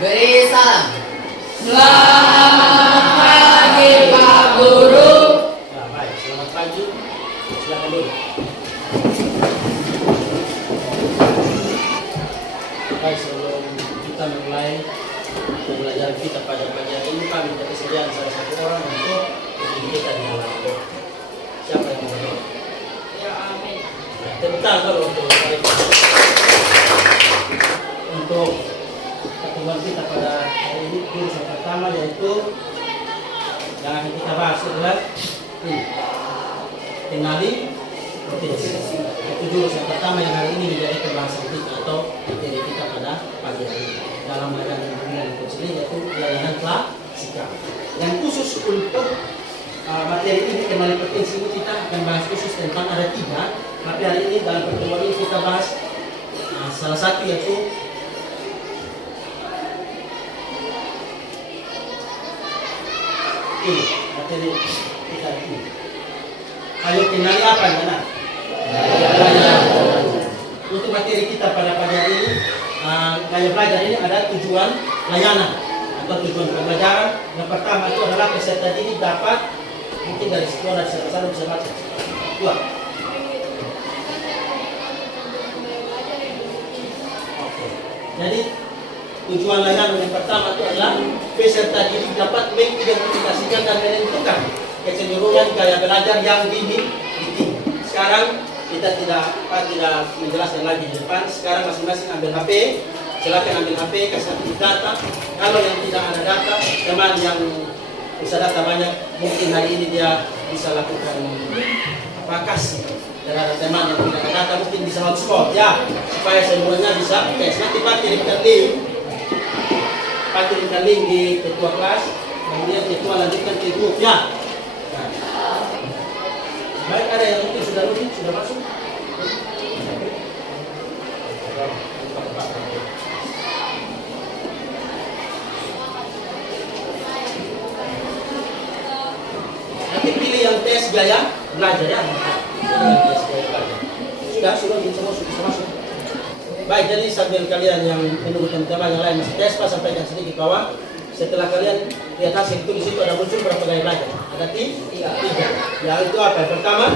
Beri salam. Selamat pagi Pak Guru. Ya, baik, selamat pagi. Silakan dulu. Baik, sebelum kita memulai pembelajaran kita pada pagi hari ini, kami minta kesediaan salah satu orang untuk mendidik kita di dalam. Siapa yang mau? Ya amin. Tepuk tangan dulu untuk pertemuan kita pada hari ini. Jurusan pertama yaitu yang akan kita bahas adalah kenali potensi. Itu jurusan pertama yang hari ini menjadi pembahasan kita atau materi kita pada pagi hari ini dalam layanan hubungan konseling, yaitu layanan klasika. Yang khusus untuk materi ini, kenali potensi ini, kita akan bahas khusus tentang ada 3. Tapi hari ini dalam pertemuan ini kita bahas salah satu, yaitu ini materi kita ini. Ayo kenali apa ya, nak? Untuk materi kita pada pagi hari ini, gaya belajar ini ada tujuan layanan atau tujuan pembelajaran. Yang pertama itu adalah peserta didik dapat, mungkin dari sekolah dari sana bisa baca. 2. Jadi tujuan layanan yang pertama itu adalah peserta didik dapat mengidentifikasikan dan menentukan kecenderungan gaya belajar yang dimiliki. Sekarang kita tidak menjelaskan lagi di depan. Sekarang masing-masing ambil HP. Silakan ambil HP, kasih data. Kalau yang tidak ada data, teman yang bisa data banyak, mungkin hari ini dia bisa lakukan kasih terhadap teman yang tidak ada data, mungkin bisa hotspot ya, supaya semuanya bisa tes. Nanti Pak kirimkan link di ketua kelas, kemudian ketua lanjutkan ke grup ya. Baik, ada yang mungkin sudah login, sudah masuk? Nanti pilih yang tes gaya belajar ya. Sudah login semua, sudah bisa masuk. Baik, jadi sambil kalian yang menunggu teman-teman yang lain masih tes, Pak sampaikan sedikit bahwa setelah kalian lihat hasil itu, di situ ada muncul berapa gaya belajar? Ada 3. Yang itu apa? Yang pertama,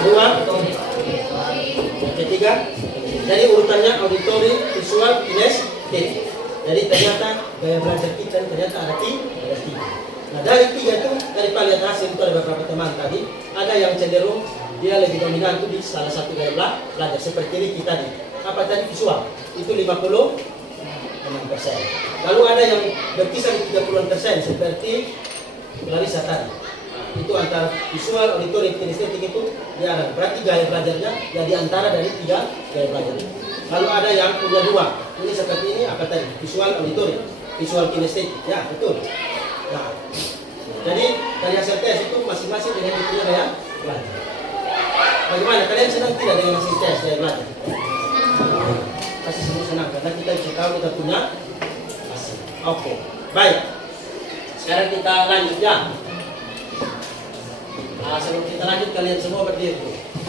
kedua, yang ketiga. Jadi urutannya auditori, visual, kinestetik. Jadi ternyata gaya belajar kita ternyata ada 3. Nah, dari 3 itu, dari lihat hasil itu ada beberapa teman tadi, ada yang cenderung dia lebih dominan itu di salah satu gaya belajar seperti ini kita tadi. Apa tadi? Visual. Itu 56%. Lalu ada yang berkisar di 30% seperti Larissa tadi. Itu antara visual, auditori, kinestetik itu dia ada. Berarti gaya belajarnya jadi antara dari 3 gaya belajar. Lalu ada yang punya 2. Ini seperti ini apa tadi? Visual, auditori, visual, kinestetik. Ya, betul. Nah, jadi dari hasil tes itu masing-masing dengan punya gaya belajar. Bagaimana? Kalian senang tidak dengan hasil tes gaya belajar? Pasti semua senang karena kita bisa tahu kita punya hasil. Oke, baik. Sekarang kita lanjut ya. Sebelum kita lanjut, kalian semua berdiri.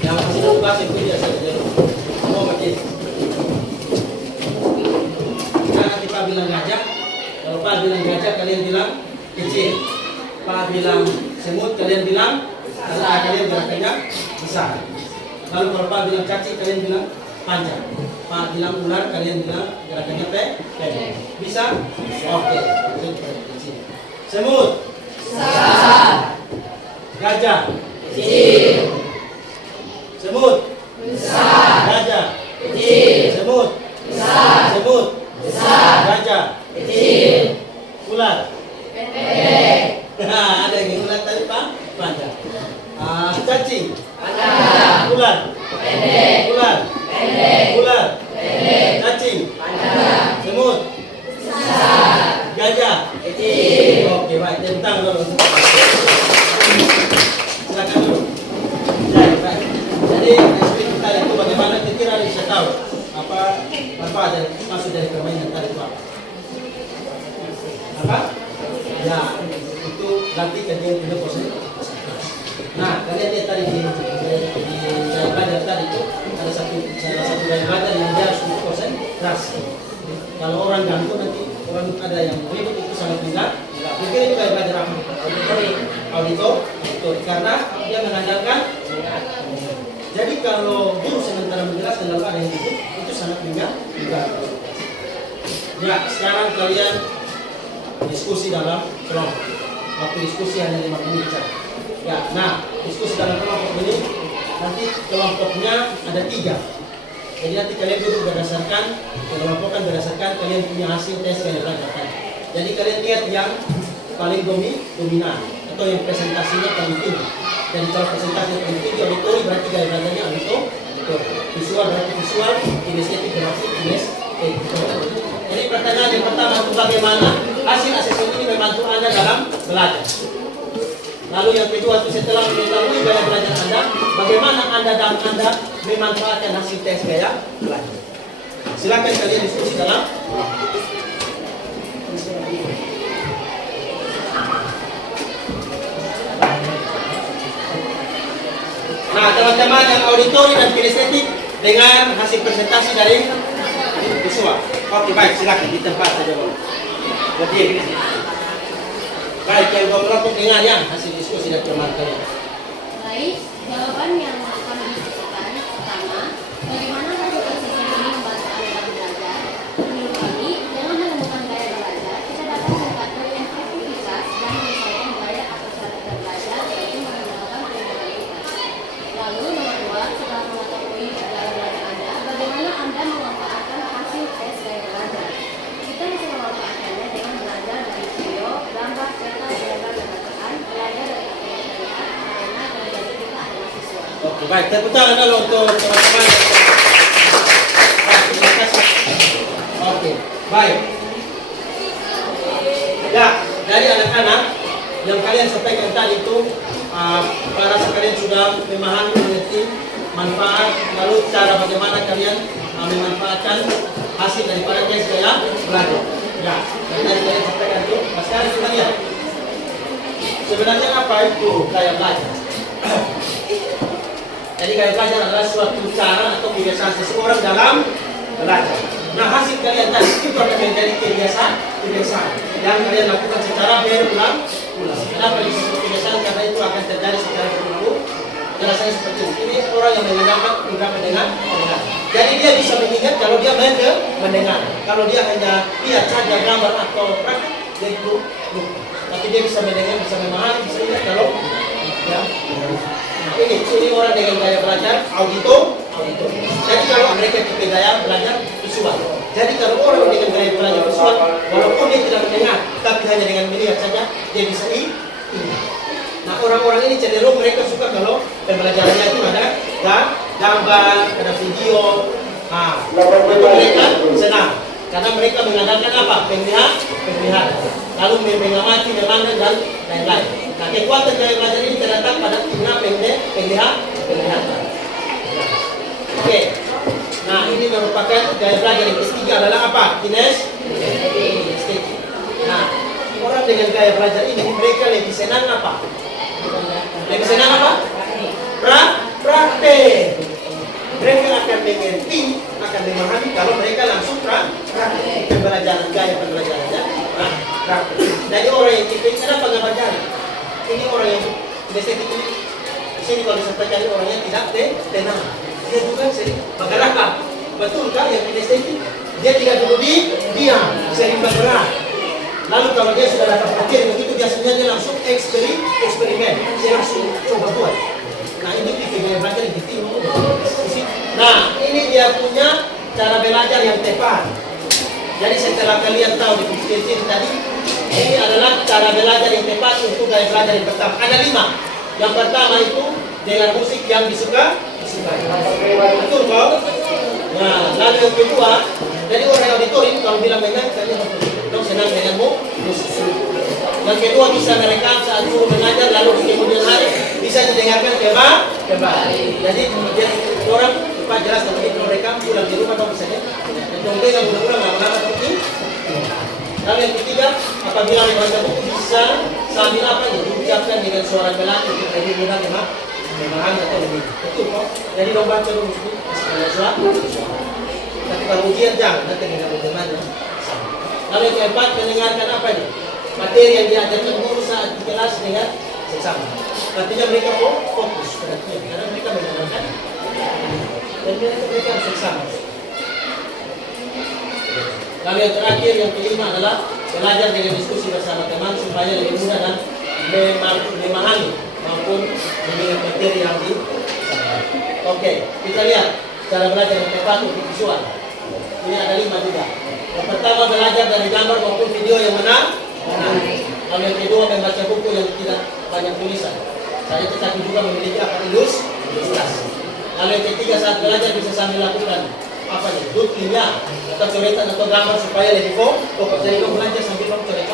Yang masih tugas itu biasa saja. Semua berdiri. Jangan Pak bilang gajah. Kalau Pak bilang gajah, kalian bilang kecil. Pak bilang semut, kalian bilang kalian gerakannya besar. Lalu kalau Pak bilang cacing, kalian bilang panjang. Pak bilang ular, kalian bilang gerakannya pendek. Bisa? Oke. Semut. Besar. Gajah. Kecil. Semut. Besar. Gajah. Kecil. Semut. Besar. Semut. Besar. Gajah. Kecil. Ular. Pendek. Ada yang ular tadi Pak? Panjang. Cacing. Panjang. Ular. Pendek. Ular. Pendek. Ular. Pendek. Cacing. Panjang. Semut. Besar. Gajah. Kecil. Oke, baik. Tentang dulu. Silakan dulu. Baik. Jadi eksperimen tadi itu bagaimana kira-kira bisa tahu apa dari maksud dari permainan tadi itu apa? Apa? Ya, itu ganti kerjaan itu proses. Nah, kalian lihat tadi di gaya belajar tadi itu ada salah satu gaya belajar yang dia harus untuk konsentrasi. Kalau mengganggu nanti orang ada yang ribut itu sangat enggak. Mungkin itu kayak belajar auditor, karena dia mengandalkan. Jadi kalau guru sementara menjelaskan lalu ada yang ribut itu sangat enggak. Ya, sekarang kalian diskusi dalam kelompok. Waktu diskusi hanya 5 menit saja. Ya, nah diskusi dalam kelompok ini nanti kelompoknya ada 3. Jadi nanti kalian duduk berdasarkan pengelompokan berdasarkan kalian punya hasil tes yang belajarkan. Jadi kalian lihat yang paling dominan atau yang presentasinya paling tinggi. Jadi kalau presentasinya paling tinggi auditori berarti gaya belajarnya auditor. Visual berarti visual, kinestetik berarti kinestetik. Jadi pertanyaan yang pertama itu bagaimana hasil asesmen ini membantu Anda dalam belajar. Lalu yang kedua itu setelah mengetahui gaya belajar Anda, bagaimana Anda dan Anda memanfaatkan hasil tes gaya belajar. Silakan kalian diskusi dalam. Nah, teman-teman yang auditori dan kinestetik dengan hasil presentasi dari visual. Oke, baik, silakan di tempat saja Bapak. Berdiri. Baik, yang dua kelompok dengar ya hasil diskusi dari teman kalian. Baik, jawaban yang kami diskusikan pertama, bagaimana hasil asesmen ini membantu Anda dalam belajar? Menurut kami, dengan menemukan gaya belajar, kita dapat meningkatkan efektivitas dan menyesuaikan gaya atau cara kita belajar, yaitu menggunakan kreativitas. Lalu nomor 2, setelah mengetahui gaya belajar Anda, bagaimana Anda memanfaatkan hasil tes gaya belajar? Kita bisa memanfaatkannya dengan belajar dari video, gambar, peta, diagram, dan bacaan, belajar dari apa yang terlihat, karena belajar kita adalah visual. Oke, baik, tepuk tangan dulu untuk teman-teman. Baik, terima kasih. Oke, baik. Ya, dari anak-anak yang kalian sampaikan tadi itu, para kalian sudah memahami mengerti manfaat, lalu cara bagaimana kalian memanfaatkan hasil daripada tes gaya belajar. Ya, dan tadi kalian sampaikan itu, sekarang kita lihat. Sebenarnya apa itu gaya belajar? Jadi gaya belajar adalah suatu cara atau kebiasaan seseorang dalam belajar. Nah, hasil kalian tadi itu akan menjadi kebiasaan yang kalian lakukan secara berulang-ulang. Kenapa disebut kebiasaan? Karena itu akan terjadi secara berulang-ulang. Jelasnya seperti ini. Ini orang yang mendengarkan, tidak mendengar. Jadi dia bisa mengingat kalau dia mendengar. Kalau dia hanya lihat saja gambar atau praktek, dia itu lupa. Tapi dia bisa mendengar, bisa memahami, bisa ingat kalau ya. Nah, ini orang dengan gaya belajar auditor. Jadi kalau mereka tipe gaya belajar visual. Jadi kalau orang dengan gaya belajar visual, walaupun dia tidak mendengar, tapi hanya dengan melihat saja, dia bisa ingat. Nah, orang-orang ini cenderung mereka suka kalau pembelajarannya itu ada gambar, ada video. Nah, itu mereka senang. Karena mereka mengandalkan apa? Penglihatan. Lalu mengamati, memandang dan lain-lain. Nah, kekuatan gaya belajar ini terletak pada penglihatan. Oke. Nah, ini merupakan gaya belajar yang ketiga adalah apa? Kinestetik. Nah, orang dengan gaya belajar ini mereka lebih senang apa? Lebih senang apa? Praktek. Mereka akan mengerti, akan memahami kalau mereka langsung praktek gaya pembelajarannya. Jadi orang yang tipe kenapa nggak berjalan? Ini orang yang kinestetik ini. Di sini kalau disampaikan orangnya tidak tenang. Dia juga sering bergerak. Betul kan yang kinestetik? Dia tidak dulu diam, sering bergerak. Lalu kalau dia sudah dapat materi begitu biasanya dia langsung eksperimen, dia langsung coba buat. Nah, ini tipe gaya belajar yang ditimpa. Nah, ini dia punya cara belajar yang tepat. Jadi setelah kalian tahu di kompetensi tadi, ini adalah cara belajar yang tepat untuk gaya belajar yang pertama. Ada 5. Yang pertama itu dengan musik yang disukai. Betul kau? Nah, lalu yang kedua, jadi orang auditori kalau bilang menang, kalian dong senang dengan musik. Yang kedua bisa merekam saat guru mengajar, lalu di kemudian hari bisa didengarkan kembali. Jadi kemudian orang cepat jelas kalau kita merekam pulang di rumah dong misalnya. Contohnya yang ulang-ulang lama-lama seperti. Lalu yang ketiga, apabila membaca buku bisa sambil apa ya diucapkan dengan suara melati untuk lebih mudah memahami atau lebih betul kok. Jadi dong baca dulu buku suara. Tapi kalau ujian jangan nanti dengan teman-teman. Lalu yang keempat, mendengarkan apa ini? Materi yang diajarkan guru saat di kelas dengan seksama. Artinya mereka fokus perhatian karena mereka mendengarkan dan mereka seksama. Lalu yang terakhir, yang kelima adalah belajar dengan diskusi bersama teman supaya lebih mudah dan memahami maupun mengingat materi yang disampaikan. Oke, kita lihat cara belajar yang tepat untuk visual. Ini ada 5 juga. Yang pertama, belajar dari gambar maupun video yang menarik. Lalu yang kedua, membaca buku yang tidak banyak tulisan. Saya tetapi juga memiliki ilustrasi. Lalu yang ketiga, saat belajar bisa sambil lakukan apa nih? Doodling-nya atau coretan atau gambar supaya lebih fokus. Jadi kamu belajar sambil kamu coret.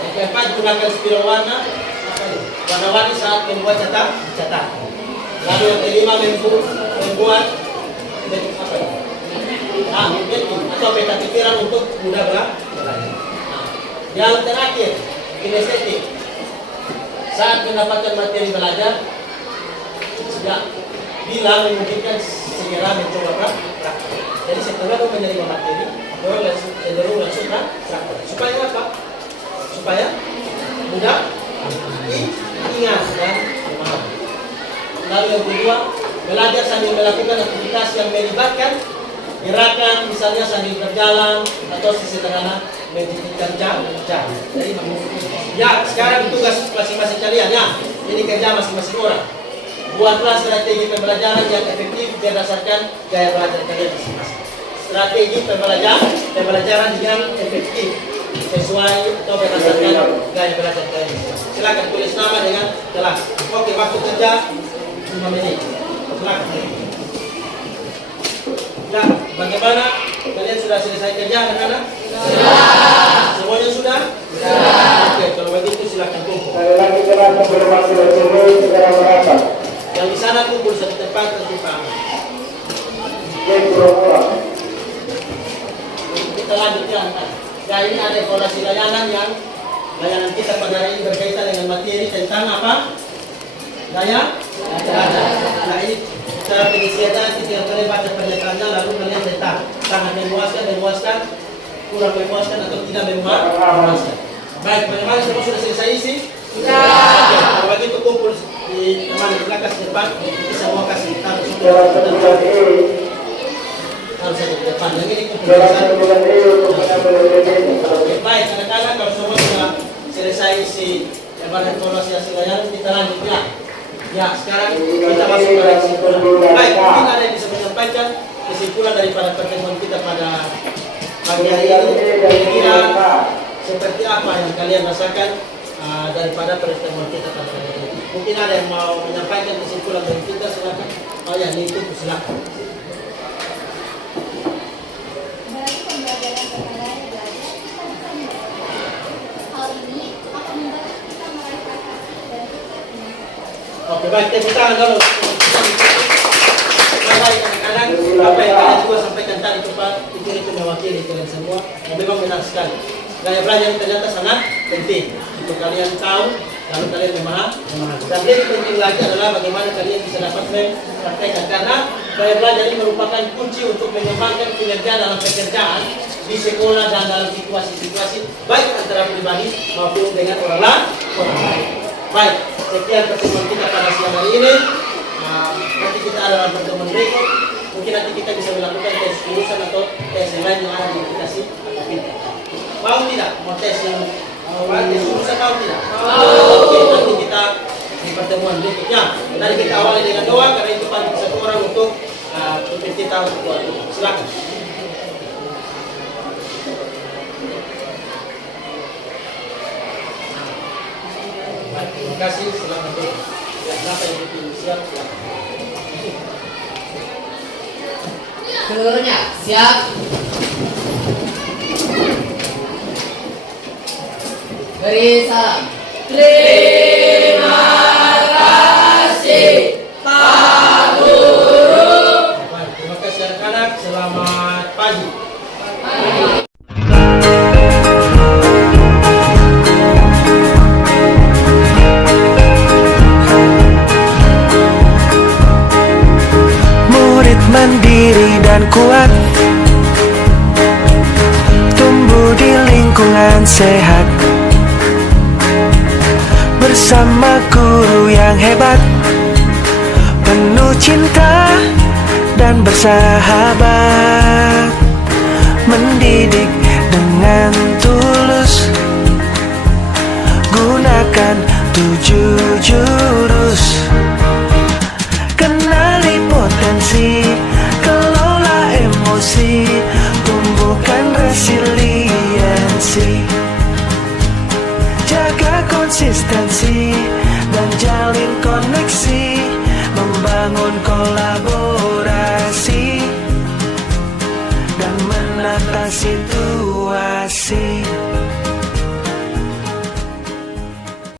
Yang keempat, gunakan spiral warna warna-warni saat membuat catatan. Lalu yang kelima, membuat apa ya? Atau peta pikiran untuk mudah belajar. Yang terakhir, kinestetik. Saat mendapatkan materi belajar, sejak bila memungkinkan segera mencoba praktek. Jadi setelah kamu menerima materi, orang cenderung langsung praktek. Supaya apa? Supaya mudah ingat dan memahami. Lalu yang kedua, belajar sambil melakukan aktivitas yang melibatkan gerakan, misalnya sambil berjalan atau sederhana menjadikan jam. Jadi ya, sekarang tugas masing-masing kalian ya. Ini kerja masing-masing orang. Buatlah strategi pembelajaran yang efektif berdasarkan gaya belajar kalian masing-masing. Strategi pembelajaran yang efektif sesuai atau berdasarkan gaya belajar kalian masing-masing. Silakan tulis nama dengan jelas. Oke, waktu kerja 5 menit. Silakan. Ya, bagaimana? Kalian sudah selesai kerja, anak-anak? Sudah. Semuanya sudah? Sudah. Oke, kalau begitu silakan kumpul. Lagi keras informasi dari segera merata. Yang di sana kumpul satu tempat nanti paham. Kita lanjutkan. Ya, ini ada evaluasi layanan kita pada hari ini berkaitan dengan materi tentang apa? Daya belajar. Nah, ini cara pengisian ketika kalian baca pernyataannya lalu kalian letak sangat memuaskan, kurang memuaskan atau tidak memuaskan. Baik, bagaimana semua sudah selesai isi? Sudah. Kalau begitu kumpul di teman di belakang depan, kita semua kasih taruh saja di depan. Yang ini kumpul di sana. Baik, anak-anak kalau semua sudah selesai isi evaluasi hasil layanan, kita lanjut ya. Ya, sekarang kita masuk pada kesimpulan. Baik, mungkin ada yang bisa menyampaikan kesimpulan daripada pertemuan kita pada pagi hari ini. Kira-kira seperti apa yang kalian rasakan daripada pertemuan kita pada hari ini? Mungkin ada yang mau menyampaikan kesimpulan dari kita, silakan. Oh ya, ini itu silakan. Berarti pembelajaran terkadang belajar kita bisa membaca. Hal ini akan membantu kita meraih prestasi dan sukses. Oke, baik, tepuk tangan dulu. Baik, anak-anak, apa yang kalian juga sampaikan tadi itu mewakili kalian semua, dan memang benar sekali. Gaya belajar ini ternyata sangat penting untuk kalian tahu, lalu kalian memahami. Dan lebih penting lagi adalah bagaimana kalian bisa dapat mempraktekkan, karena gaya belajar ini merupakan kunci untuk mengembangkan kinerja dalam pekerjaan di sekolah dan dalam situasi-situasi baik antara pribadi maupun dengan orang lain. Baik, sekian pertemuan kita pada siang hari ini. Nanti kita ada dalam pertemuan berikut. Mungkin nanti kita bisa melakukan tes lulusan atau tes yang lain yang ada di aplikasi atau pintar. Mau tidak? Mau tes yang tes lulusan mau tidak? Oke, nanti kita di pertemuan berikutnya. Tadi kita awali dengan doa karena itu panggil satu orang untuk pimpin kita untuk doa. Silakan. Terima kasih, selamat datang. Ya, siapa yang siap? Seluruhnya siap. Beri salam. Terima kasih Pak Guru. Baik, terima kasih anak-anak. Selamat pagi. Mandiri dan kuat, lingkungan sehat. Bersama guru yang hebat, penuh cinta dan bersahabat, mendidik dengan tulus. Gunakan 7 jurus. Kenali potensi, kelola emosi, tumbuhkan resiliensi. Jaga konsistensi dan jalin koneksi, membangun kolaborasi dan menata situasi.